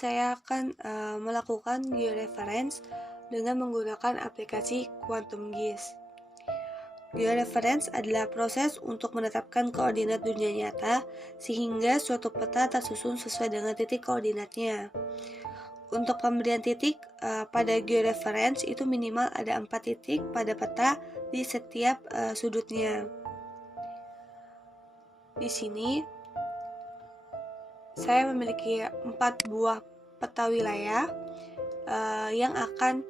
saya akan melakukan georeference dengan menggunakan aplikasi Quantum GIS. Georeference adalah proses untuk menetapkan koordinat dunia nyata sehingga suatu peta tersusun sesuai dengan titik koordinatnya. Untuk pemberian titik pada georeference itu minimal ada 4 titik pada peta di setiap sudutnya. Di sini saya memiliki 4 buah peta wilayah yang akan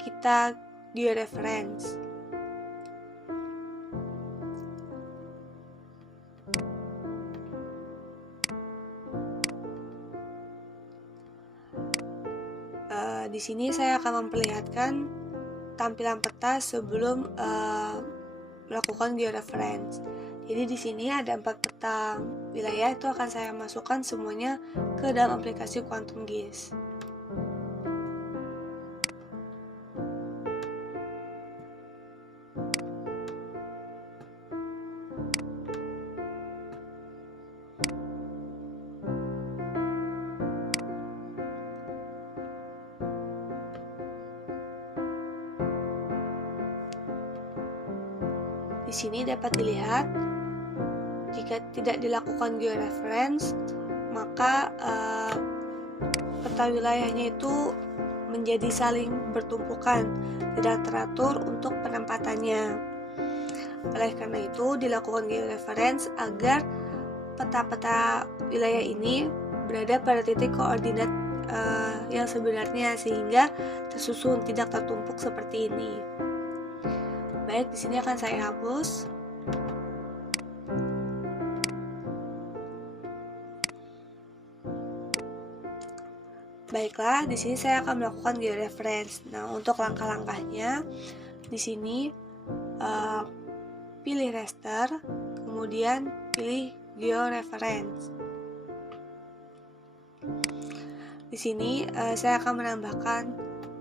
kita georeference. Di sini saya akan memperlihatkan tampilan peta sebelum melakukan georeference. Jadi di sini ada 4 peta wilayah, itu akan saya masukkan semuanya ke dalam aplikasi Quantum GIS. Di sini dapat dilihat, jika tidak dilakukan georeference, maka peta wilayahnya itu menjadi saling bertumpukan, tidak teratur untuk penempatannya. Oleh karena itu, dilakukan georeference agar peta-peta wilayah ini berada pada titik koordinat yang sebenarnya, sehingga tersusun, tidak tertumpuk seperti ini. Baik, di sini akan saya hapus. Baiklah, di sini saya akan melakukan georeference. Nah, untuk langkah-langkahnya, di sini pilih raster, kemudian pilih georeference. Di sini saya akan menambahkan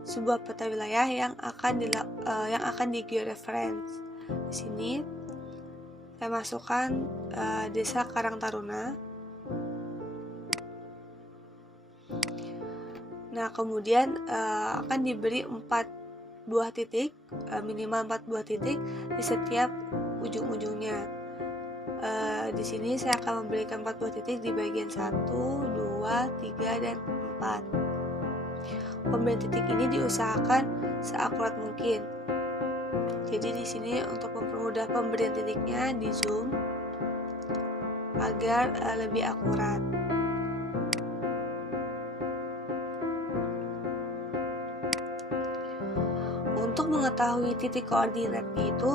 sebuah peta wilayah yang akan di georeference. Di sini saya masukkan Desa Karang Taruna. Nah, kemudian akan diberi 4 buah titik, minimal 4 buah titik di setiap ujung-ujungnya. Di sini saya akan memberikan 4 buah titik di bagian 1, 2, 3, dan 4. Pemberian titik ini diusahakan seakurat mungkin. Jadi di sini untuk mempermudah pemberian titiknya di zoom agar lebih akurat. Untuk mengetahui titik koordinatnya itu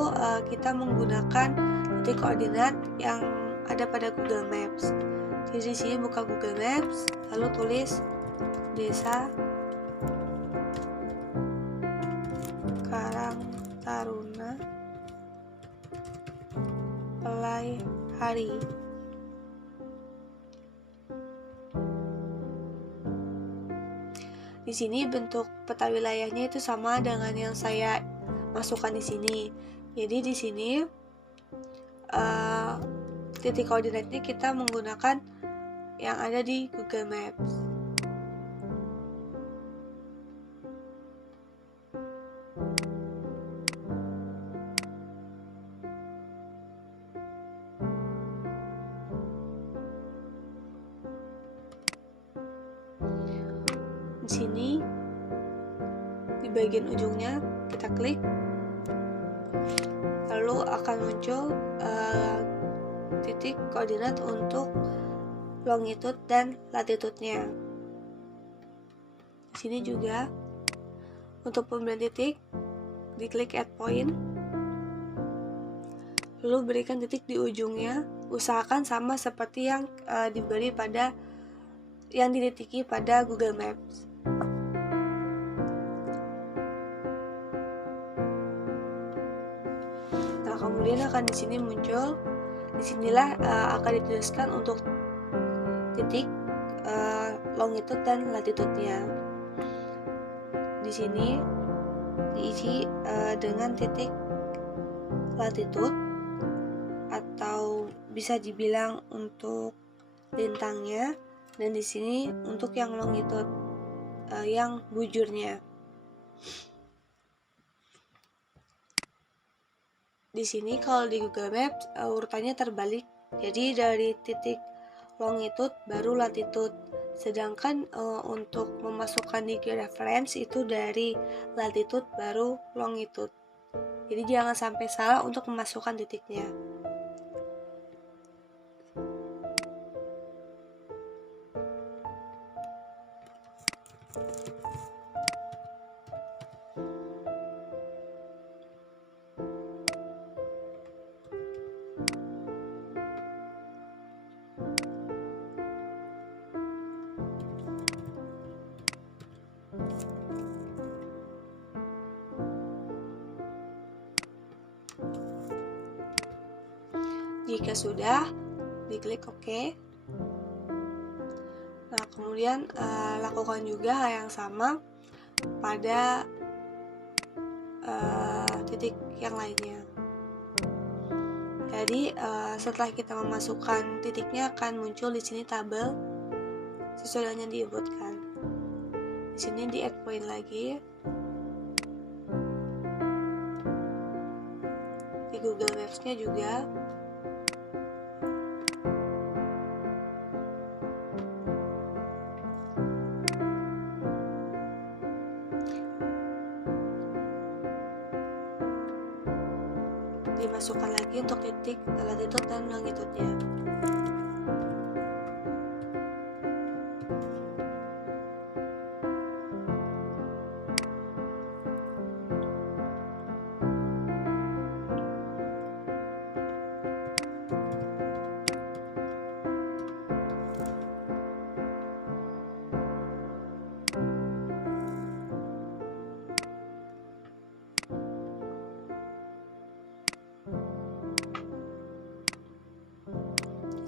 kita menggunakan titik koordinat yang ada pada Google Maps. Jadi di sini buka Google Maps, lalu tulis Desa Karang Taruna Pelai Hari. Di sini bentuk peta wilayahnya itu sama dengan yang saya masukkan di sini. Jadi di sini titik koordinatnya kita menggunakan yang ada di Google Maps. Di sini di bagian ujungnya kita klik, lalu akan muncul titik koordinat untuk longitude dan latitude-nya. Di sini juga untuk pemberian titik diklik add point, lalu berikan titik di ujungnya. Usahakan sama seperti yang diberi pada yang dititiki pada Google Maps. Nah, kemudian akan di sini muncul, disinilah akan dituliskan untuk titik longitude dan latitude-nya. Di sini diisi dengan titik latitude, atau bisa dibilang untuk lintangnya, dan di sini untuk yang longitude yang bujurnya. Di sini kalau di Google Maps urutannya terbalik. Jadi dari titik longitude baru latitude. Sedangkan untuk memasukkan di georeference itu dari latitude baru longitude. Jadi jangan sampai salah untuk memasukkan titiknya. Jika sudah, diklik OK. Nah, kemudian lakukan juga hal yang sama pada titik yang lainnya. Jadi setelah kita memasukkan titiknya akan muncul di sini tabel sesuai dengan yang diinputkan. Di sini di add point lagi. Di Google Maps-nya juga. Dimasukkan lagi untuk titik latitude dan longitude-nya.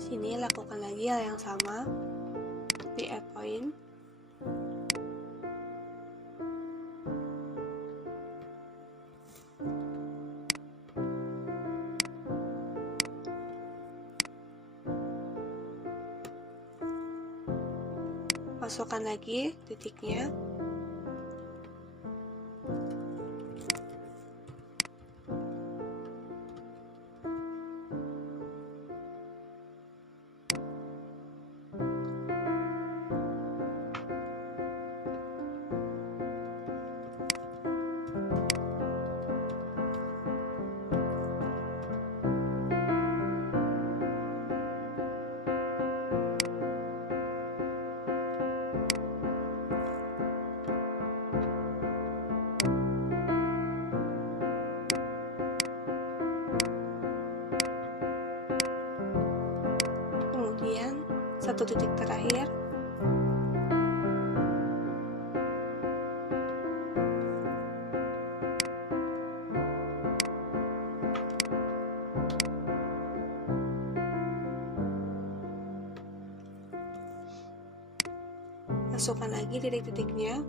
Sini lakukan lagi hal yang sama di add point. Masukkan lagi titiknya. Kemudian satu titik terakhir. Masukkan lagi titik-titiknya.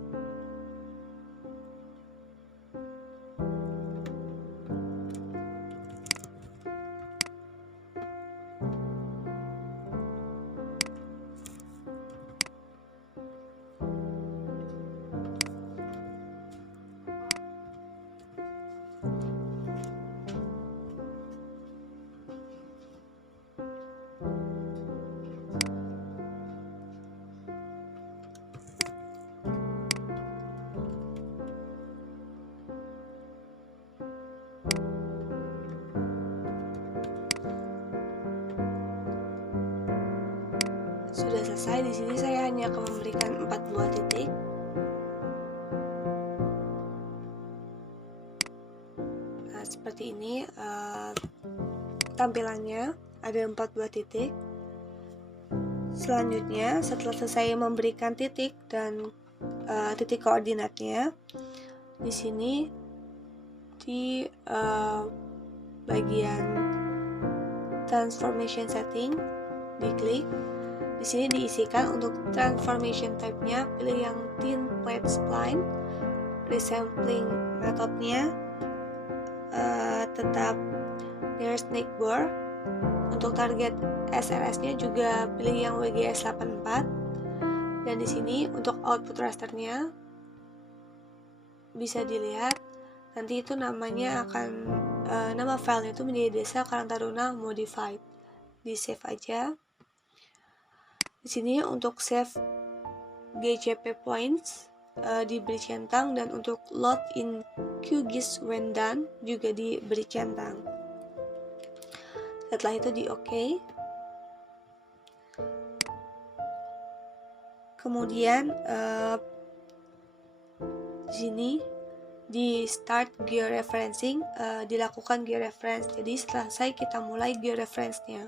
Sudah selesai. Di sini saya hanya akan memberikan 4 buah titik. Nah, seperti ini tampilannya, ada 4 buah titik. Selanjutnya, setelah selesai memberikan titik dan titik koordinatnya, di sini di bagian transformation setting diklik. Di sini diisikan untuk transformation type-nya, pilih yang thin plate spline. Resampling metodenya tetap near snake bore. Untuk target SRS-nya juga pilih yang WGS 84. Dan di sini untuk output rasternya bisa dilihat nanti itu namanya akan nama filenya itu menjadi Desa Karang Taruna Modified. Di save aja. Di sini untuk save GCP points diberi centang, dan untuk load in QGIS when done juga diberi centang. Setelah itu di OK. Kemudian di sini di start georeferencing, dilakukan georeference. Jadi selesai kita mulai georeference-nya.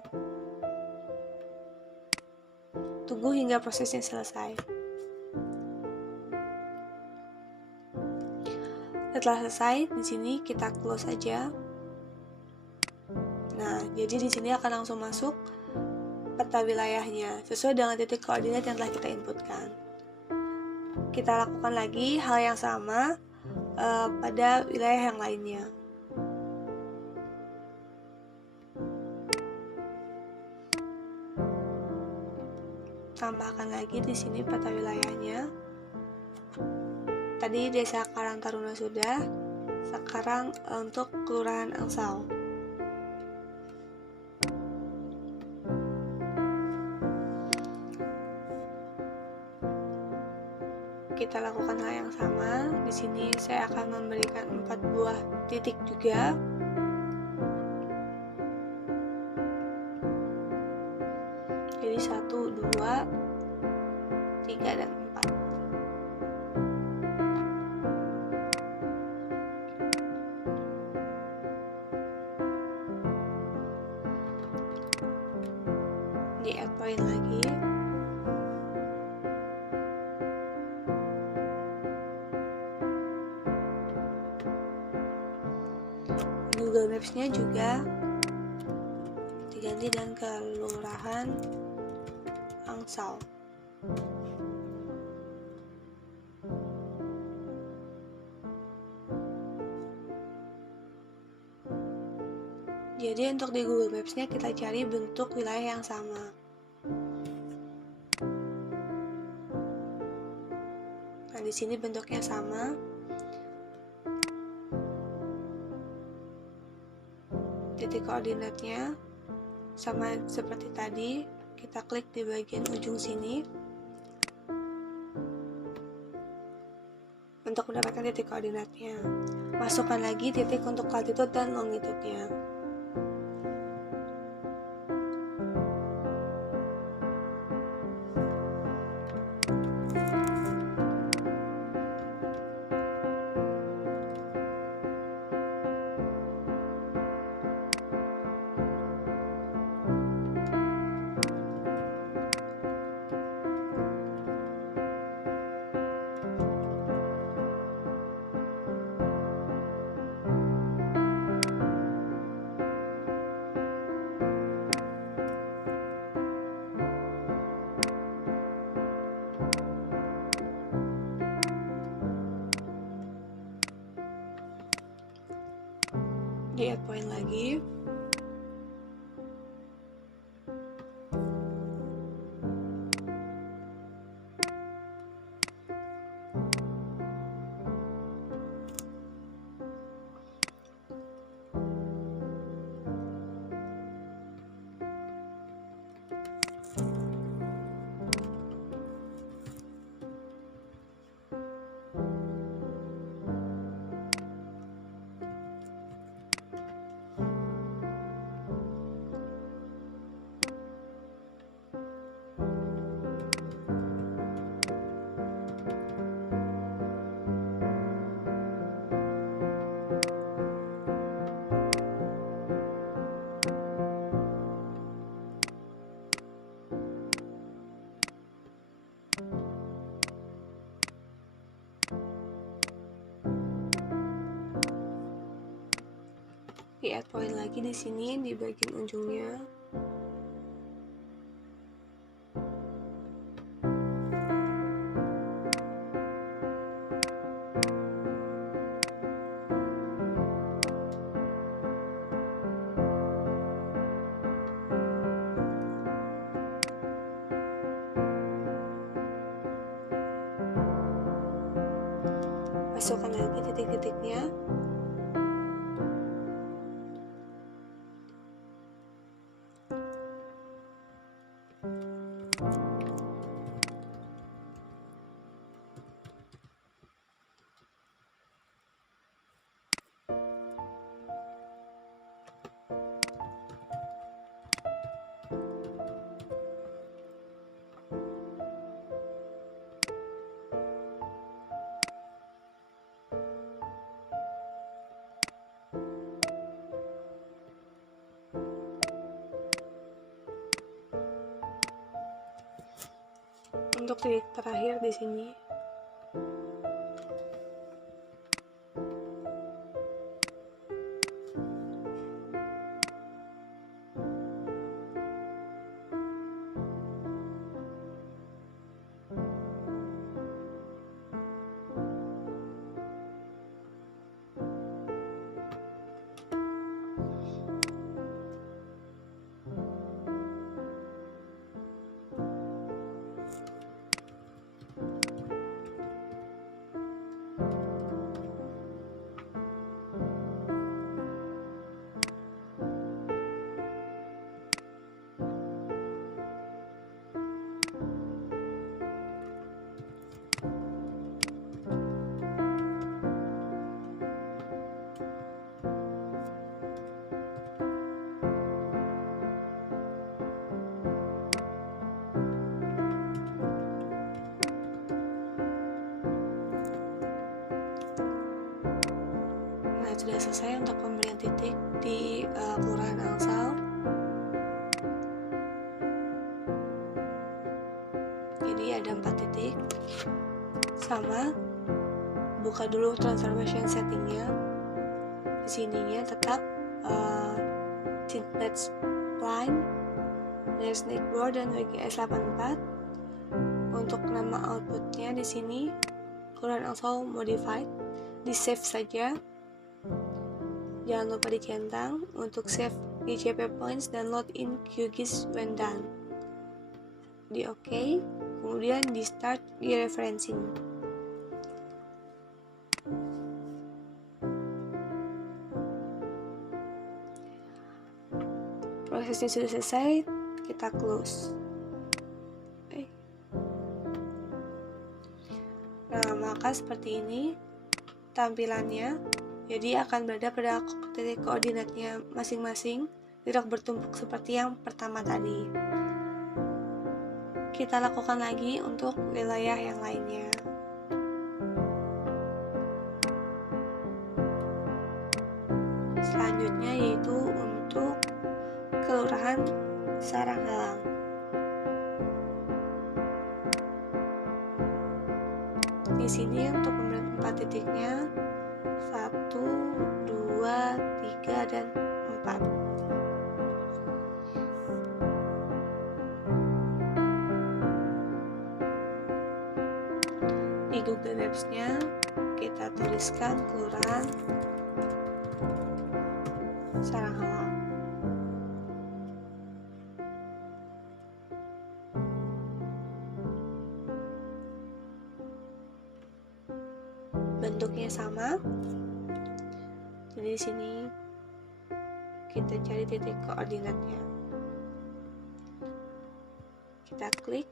Tunggu hingga prosesnya selesai. Setelah selesai, di sini kita close aja. Nah, jadi di sini akan langsung masuk peta wilayahnya sesuai dengan titik koordinat yang telah kita inputkan. Kita lakukan lagi hal yang sama pada wilayah yang lainnya. Tambahkan lagi di sini peta wilayahnya. Tadi Desa Karang Taruna sudah, sekarang untuk Kelurahan Angsau. Kita lakukan hal yang sama. Di sini saya akan memberikan 4 buah titik juga. Jadi 1, 2, 3, dan 4. Di add point lagi. Google Maps-nya juga diganti dengan Kelurahan Angsau. Jadi untuk di Google Maps-nya kita cari bentuk wilayah yang sama. Nah, di sini bentuknya sama. Titik koordinatnya sama seperti tadi, kita klik di bagian ujung sini untuk mendapatkan titik koordinatnya. Masukkan lagi titik untuk latitude dan longitude-nya. Di add point lagi. Di add point lagi di sini di bagian ujungnya. masukkan lagi titik-titiknya. Untuk titik terakhir di sini, sudah selesai untuk pemberian titik di Kelurahan Angsal. Jadi ada 4 titik. Sama, buka dulu transformation settingnya. Di sininya tetap template spline, layer snakeboard dan WGS 84. Untuk nama outputnya di sini Kelurahan Angsal modified, di save saja. Jangan lupa dicentang. Untuk save ICP points dan load in QGIS when done. Di OK, kemudian di start di referencing. Prosesnya sudah selesai, kita close. Nah, maka seperti ini tampilannya. Jadi akan berada pada titik koordinatnya masing-masing, tidak bertumpuk seperti yang pertama tadi. Kita lakukan lagi untuk wilayah yang lainnya. Selanjutnya yaitu untuk Kelurahan Saranghalang. Di sini untuk pemberian 4 titiknya 1, 2, 3, dan 4. Di Google Maps-nya kita tuliskan Kelurahan Saranghalang. Bentuknya sama. Jadi di sini kita cari titik koordinatnya. Kita klik.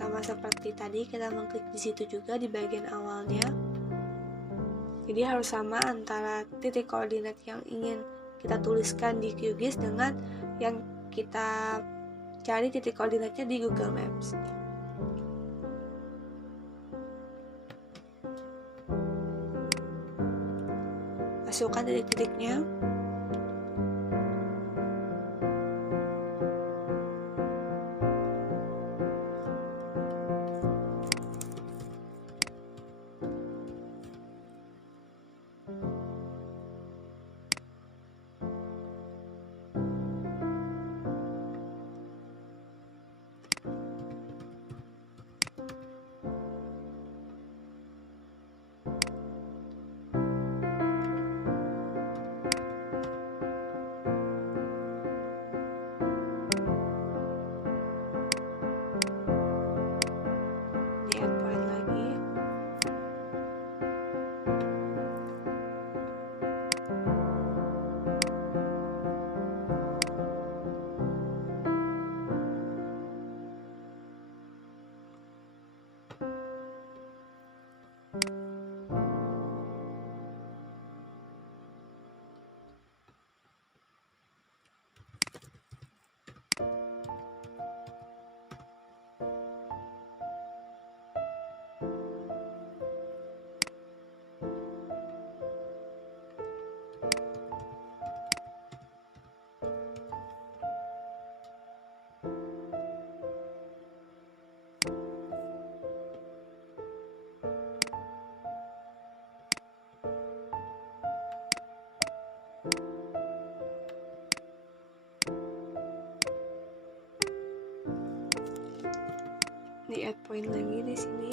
Sama seperti tadi, kita mengklik di situ juga di bagian awalnya. Jadi harus sama antara titik koordinat yang ingin kita tuliskan di QGIS dengan yang kita cari titik koordinatnya di Google Maps. Masukkan titik-titiknya. point lagi di sini.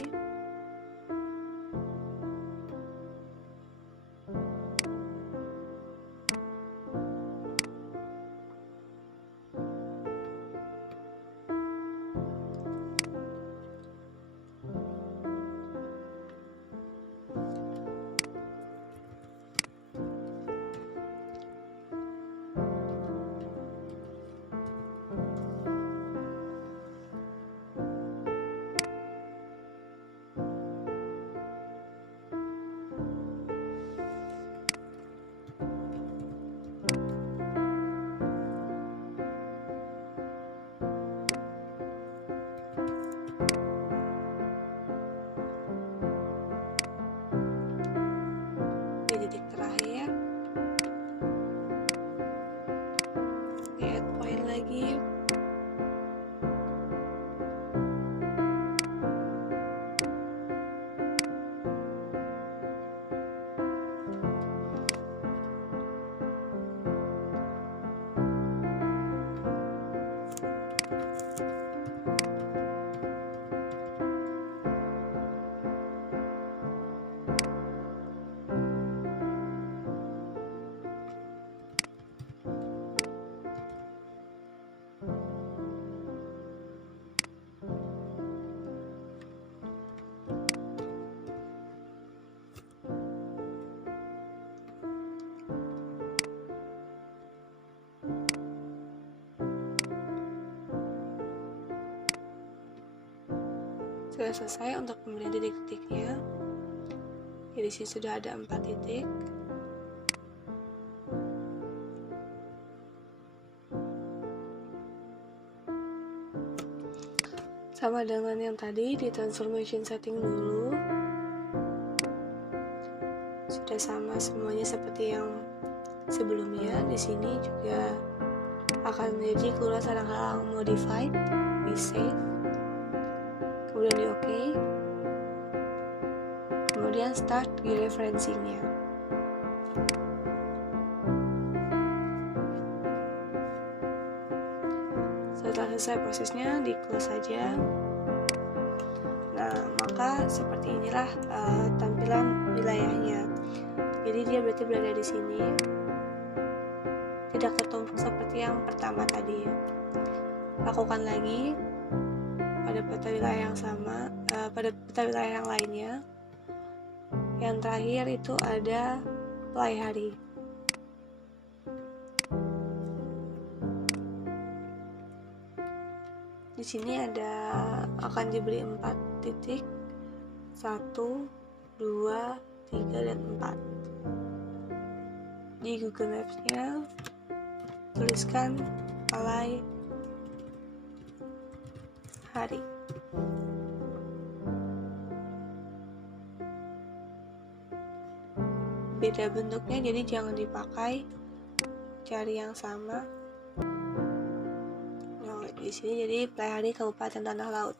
Di titik terakhir, add point lagi. Sudah selesai untuk pemberian titik-titiknya. Jadi sini sudah ada 4 titik. Sama dengan yang tadi, di transformation setting dulu. Sudah sama semuanya seperti yang sebelumnya. Di sini juga akan menjadi keluar halang modified, di save, kemudian di OK, kemudian start georeferencing-nya. Setelah selesai prosesnya, di close saja. Nah, maka seperti inilah tampilan wilayahnya. Jadi dia berarti berada di sini, tidak tertumpuk seperti yang pertama tadi. Lakukan lagi pada peta wilayah yang sama, pada peta wilayah yang lainnya. Yang terakhir itu ada play hari. Di sini akan diberi 4 titik, 1, 2, 3, dan 4. Di Google Maps-nya tuliskan play hari. Beda bentuknya, jadi jangan dipakai, cari yang sama. Di sini jadi play hari Kabupaten Tanah Laut,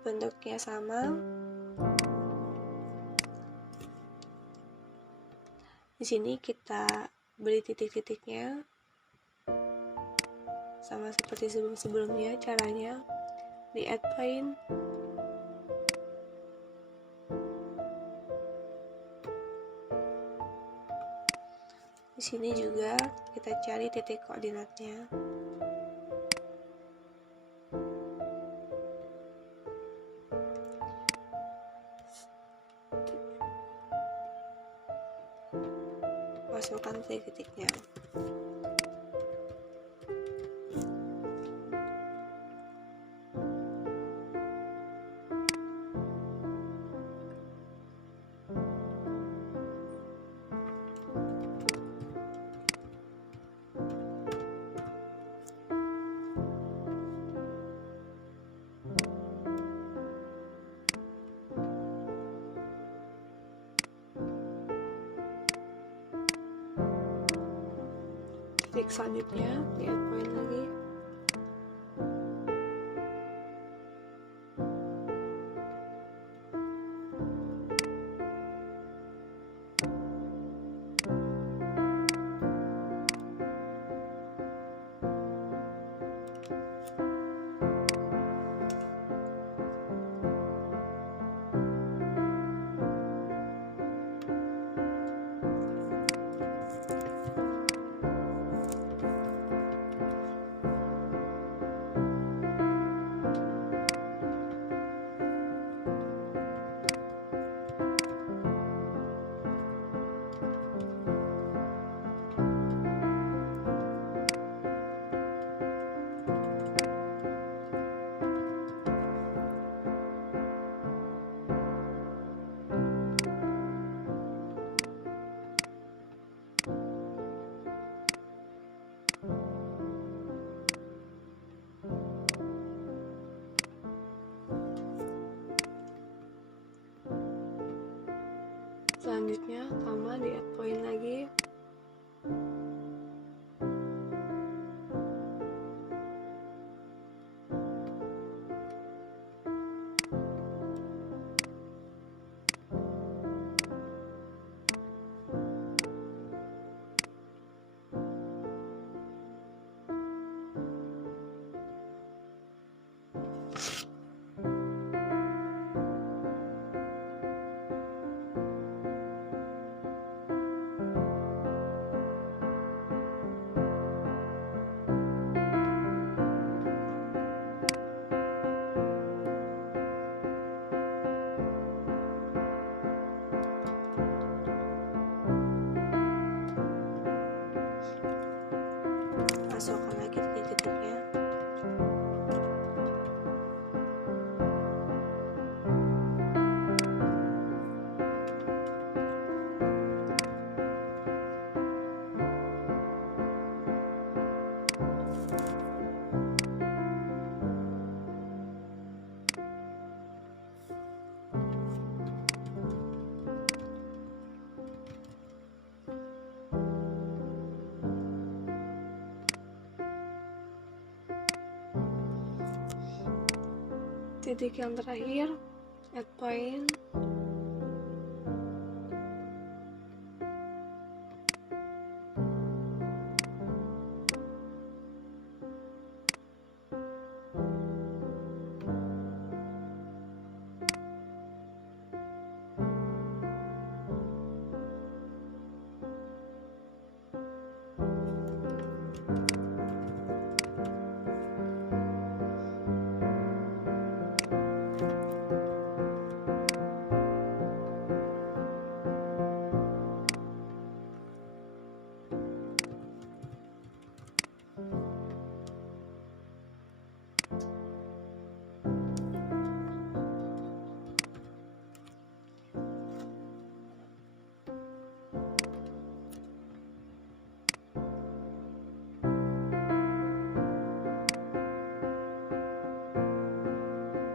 bentuknya sama. Di sini kita beri titik-titiknya sama seperti sebelumnya. Caranya di add point, di sini juga kita cari titik koordinatnya. Masukkan titik-titiknya. Titik selanjutnya di add point lagi. Selanjutnya tambah di add point lagi. Masukkan lagi titik-titiknya. Titik yang terakhir, add point.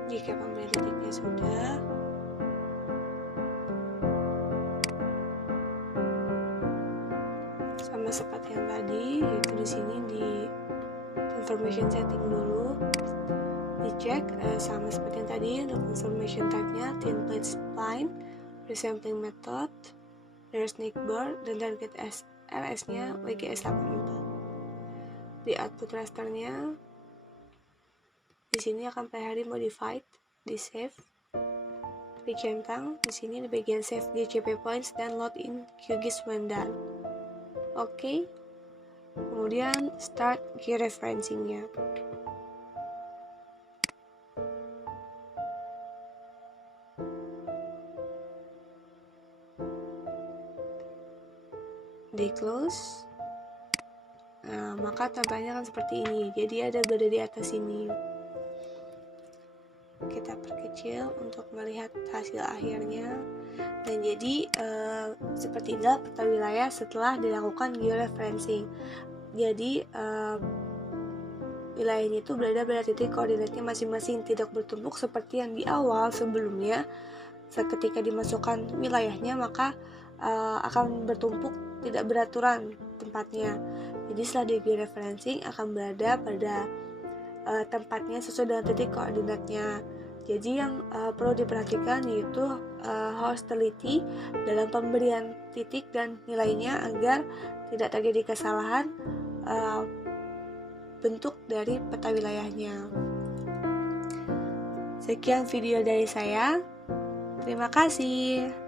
Jika pembeli titiknya sudah, sama seperti yang tadi, yaitu di sini di confirmation setting dulu, dicek sama seperti yang tadi untuk confirmation type-nya thin plate spline, resampling method, there's snake bar, dan target RS-nya WGS84. Di output rasternya di sini akan per hari modified, di save, dicentang di sini di bagian save GCP points dan load in QGIS when done. Oke. Kemudian start georeferencing-nya. Di close. Nah, maka tampaknya kan seperti ini. Jadi ada berada di atas sini. Kita perkecil untuk melihat hasil akhirnya. Dan jadi seperti inilah peta wilayah setelah dilakukan georeferencing. Jadi wilayahnya itu berada pada titik koordinatnya masing-masing, tidak bertumpuk seperti yang di awal sebelumnya. Seketika dimasukkan wilayahnya maka akan bertumpuk, tidak beraturan tempatnya. Jadi setelah di georeferencing akan berada pada tempatnya sesuai dengan titik koordinatnya. Jadi yang perlu diperhatikan yaitu hostility dalam pemberian titik dan nilainya agar tidak terjadi kesalahan bentuk dari peta wilayahnya. Sekian video dari saya. Terima kasih.